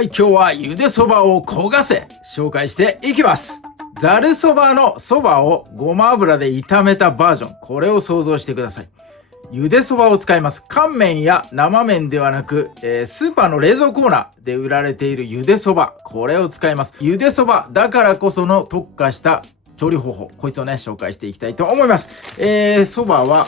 はい、今日はゆでそばを焦がせ紹介していきます。ざるそばのそばをごま油で炒めたバージョン、これを想像してください。ゆでそばを使います。乾麺や生麺ではなく、スーパーの冷蔵コーナーで売られているゆでそば、これを使います。ゆでそばだからこその特化した調理方法、こいつをね紹介していきたいと思います。そばは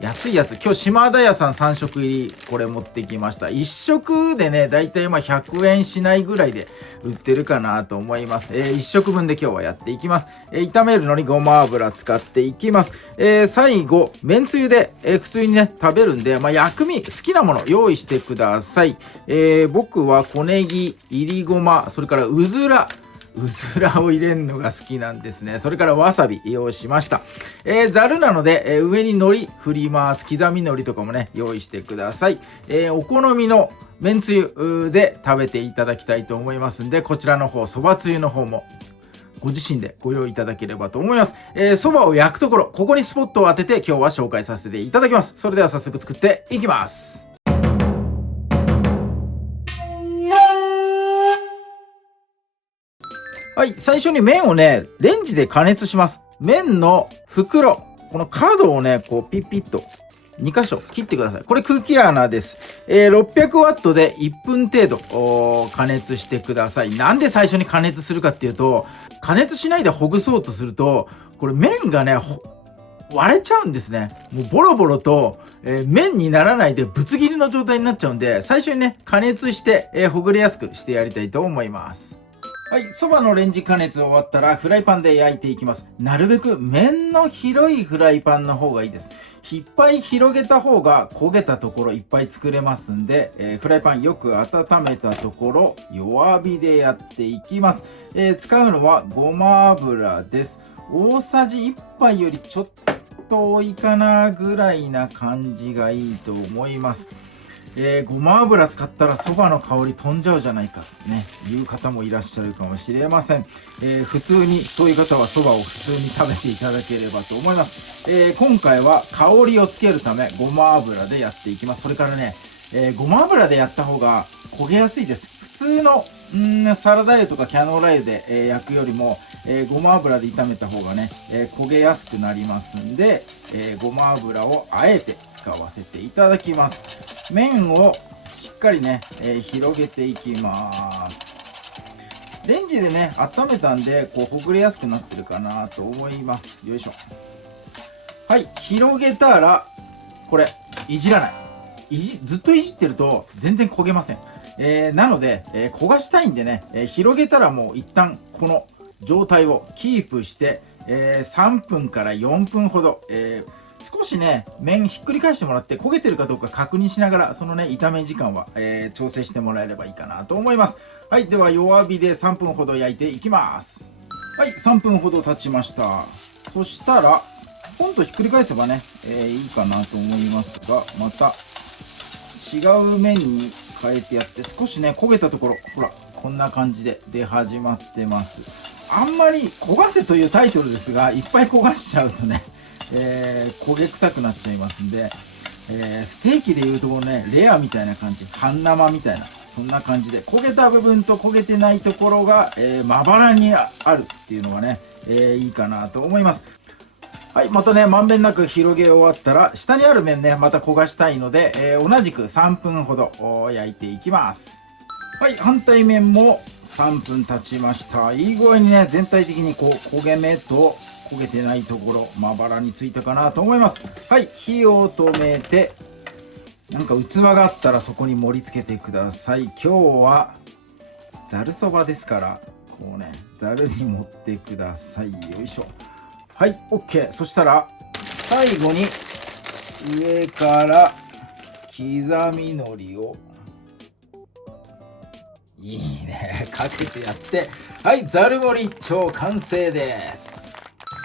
安いやつ、今日島田屋さん3食入りこれ持ってきました。1食でねだいたい100円しないぐらいで売ってるかなと思います。1食分で今日はやっていきます。炒めるのにごま油使っていきます。最後めんつゆで、普通にね食べるんで、薬味好きなもの用意してください。僕は小ネギ、いりごま、それからうずらを入れるのが好きなんですね。それからわさび用意しました。ざるなので、上に海苔振ります。刻み海苔とかもね用意してください。お好みのめんつゆで食べていただきたいと思いますんで、こちらの方そばつゆの方もご自身でご用意いただければと思います。そばを焼くところ、ここにスポットを当てて今日は紹介させていただきます。それでは早速作っていきます。はい、最初に麺をねレンジで加熱します。麺の袋、この角をねこうピッピッと2箇所切ってください。これ空気穴です。600ワットで1分程度加熱してください。なんで最初に加熱するかっていうと、加熱しないでほぐそうとするとこれ麺がね割れちゃうんですね。もうボロボロと、麺にならないでぶつ切りの状態になっちゃうんで、最初にね加熱して、ほぐれやすくしてやりたいと思います。はい、そばのレンジ加熱終わったらフライパンで焼いていきます。なるべく面の広いフライパンの方がいいです。いっぱい広げた方が焦げたところいっぱい作れますんで、フライパンよく温めたところ弱火でやっていきます。使うのはごま油です。大さじ1杯よりちょっと多いかなぐらいな感じがいいと思います。ごま油使ったらそばの香り飛んじゃうじゃないかってねいう方もいらっしゃるかもしれません。普通にそういう方はそばを普通に食べていただければと思います。今回は香りをつけるためごま油でやっていきます。それからね、ごま油でやった方が焦げやすいです。普通のサラダ油とかキャノーラ油で、焼くよりも、ごま油で炒めた方がね、焦げやすくなりますんで、ごま油をあえて使わせていただきます。麺をしっかりね、広げていきます。レンジでね温めたんでこうほぐれやすくなってるかなと思います。よいしょ。はい、広げたらこれいじらない、ずっといじってると全然焦げません。なので、焦がしたいんでね、広げたらもう一旦この状態をキープして、3分から4分ほど、少しね麺ひっくり返してもらって焦げてるかどうか確認しながらそのね炒め時間は、調整してもらえればいいかなと思います。はい、では弱火で3分ほど焼いていきます。はい、3分ほど経ちました。そしたらポンとひっくり返せばね、いいかなと思いますが、また違う面に変えてやって少しね焦げたところ、ほらこんな感じで出始まってます。あんまり焦がせというタイトルですがいっぱい焦がしちゃうとね焦げ臭くなっちゃいますんで、ステーキでいうところねレアみたいな感じ、半生みたいなそんな感じで焦げた部分と焦げてないところが、まばらにあるっていうのがね、いいかなと思います。はい、またねまんべんなく広げ終わったら下にある面ねまた焦がしたいので、同じく3分ほど焼いていきます。はい、反対面も3分経ちました。いい具合にね全体的にこう焦げ目と焦げてないところまばらについたかなと思います。はい、火を止めてなんか器があったらそこに盛り付けてください。今日はざるそばですからこうねざるに盛ってください。よいしょ。はい、 OK。 そしたら最後に上から刻み海苔をいいねかけてやって、はい、ざる盛り一丁完成です。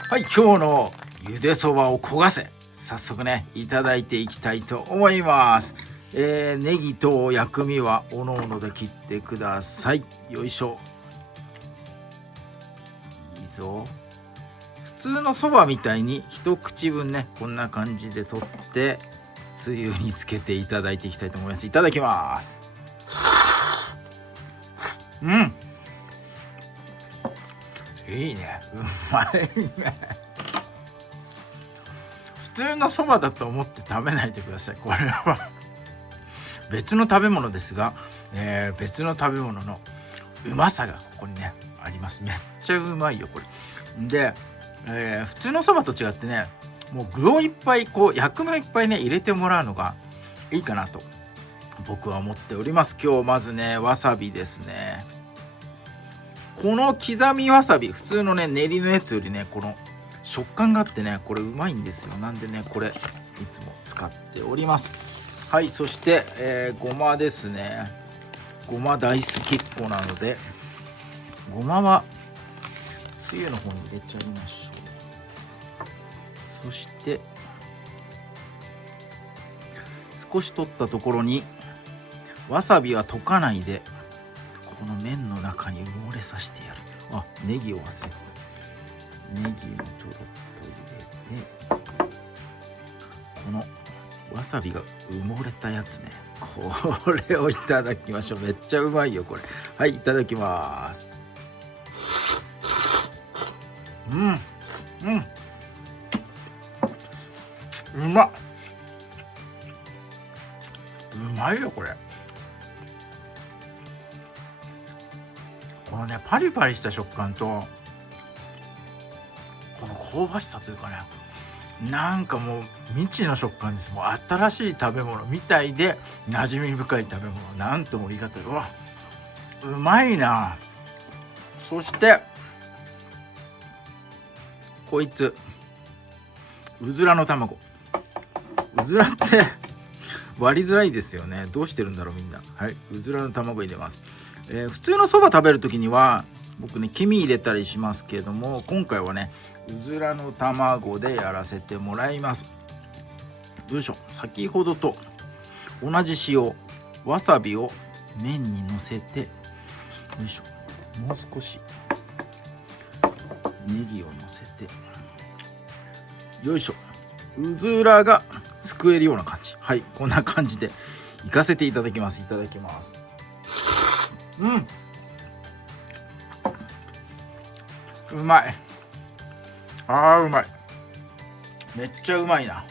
はい、今日のゆでそばを焦がせ早速ねいただいていきたいと思います。ネギと薬味はおのおので切ってください。よいしょ。いいぞ。普通のそばみたいに一口分ねこんな感じで取ってつゆにつけていただいていきたいと思います。いただきます。いいね、うまいね。普通のそばだと思って食べないでください。これは別の食べ物ですが、別の食べ物のうまさがここにねあります。めっちゃうまいよこれで、普通のそばと違ってね、もう具をいっぱい薬味をいっぱいね入れてもらうのがいいかなと僕は思っております。今日まずねわさびですね。この刻みわさび、普通のね練りのやつよりねこの食感があってねこれうまいんですよ。なんでねこれいつも使っております。はい、そして、ごまですね。ごま大好きっ子なのでごまはつゆの方に入れちゃいましょう。そして少し取ったところにわさびは溶かないでこの麺の中に埋もれさせてやる。あ、ネギを忘れてた。ネギもちょろっと入れて、このわさびが埋もれたやつね、これをいただきましょう。めっちゃうまいよこれ。はい、いただきます。うまっ、うまいよこれ。このねパリパリした食感とこの香ばしさというかね、なんかもう未知の食感です。もう新しい食べ物みたいで馴染み深い食べ物、なんとも言い難い。うわ、うまいな。そしてこいつうずらの卵。うずらって割りづらいですよね。どうしてるんだろうみんな。はい、うずらの卵入れます。普通のそば食べる時には僕ね黄身入れたりしますけれども、今回はねうずらの卵でやらせてもらいます。よいしょ。先ほどと同じ塩わさびを麺にのせて、よいしょ、もう少しネギをのせて、よいしょ、うずらがすくえるような感じ。はい、こんな感じでいかせていただきます。いただきます。うまい。うまい。めっちゃうまいな。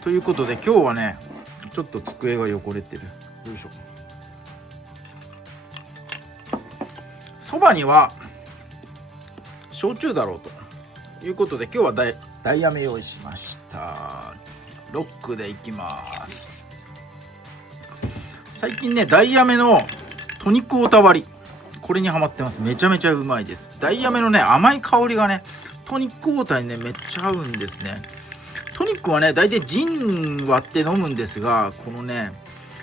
ということで今日はねちょっと机が汚れてる。よいしょ。そばには焼酎だろうということで今日はダイヤメ用意しました。ロックでいきます。最近ねダイヤメのトニックオータ割り、これにハマってます。めちゃめちゃうまいです。ダイヤメのね甘い香りがねトニックウォーターにねめっちゃ合うんですね。トニックはね大体ジン割って飲むんですが、このね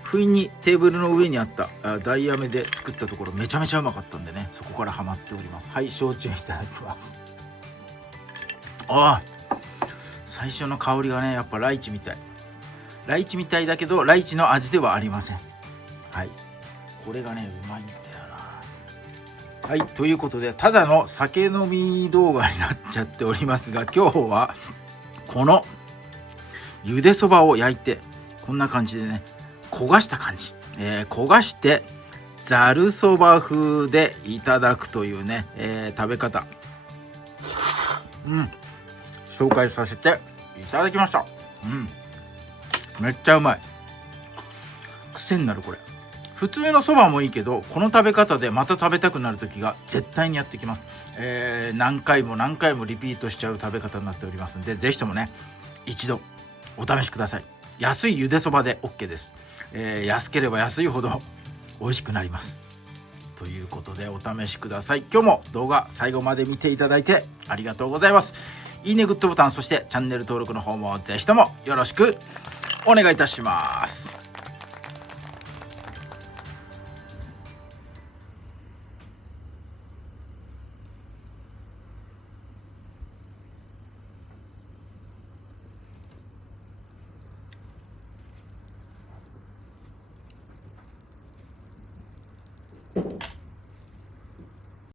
不意にテーブルの上にあったダイヤメで作ったところめちゃめちゃうまかったんでね、そこからハマっております。はい、焼酎いただきます。最初の香りがねやっぱライチみたい。ライチみたいだけどライチの味ではありません。はい、これがねうまいんだよな。はい、ということでただの酒飲み動画になっちゃっておりますが、今日はこのゆでそばを焼いてこんな感じでね焦がした感じ、焦がしてざるそば風でいただくというね、食べ方紹介させていただきました。めっちゃうまい。癖になるこれ。普通のそばもいいけどこの食べ方でまた食べたくなる時が絶対にやってきます。何回も何回もリピートしちゃう食べ方になっておりますので、ぜひともね一度お試しください。安いゆでそばで OK です。安ければ安いほど美味しくなりますということでお試しください。今日も動画最後まで見ていただいてありがとうございます。いいね、グッドボタン、そしてチャンネル登録の方もぜひともよろしくお願いいたします。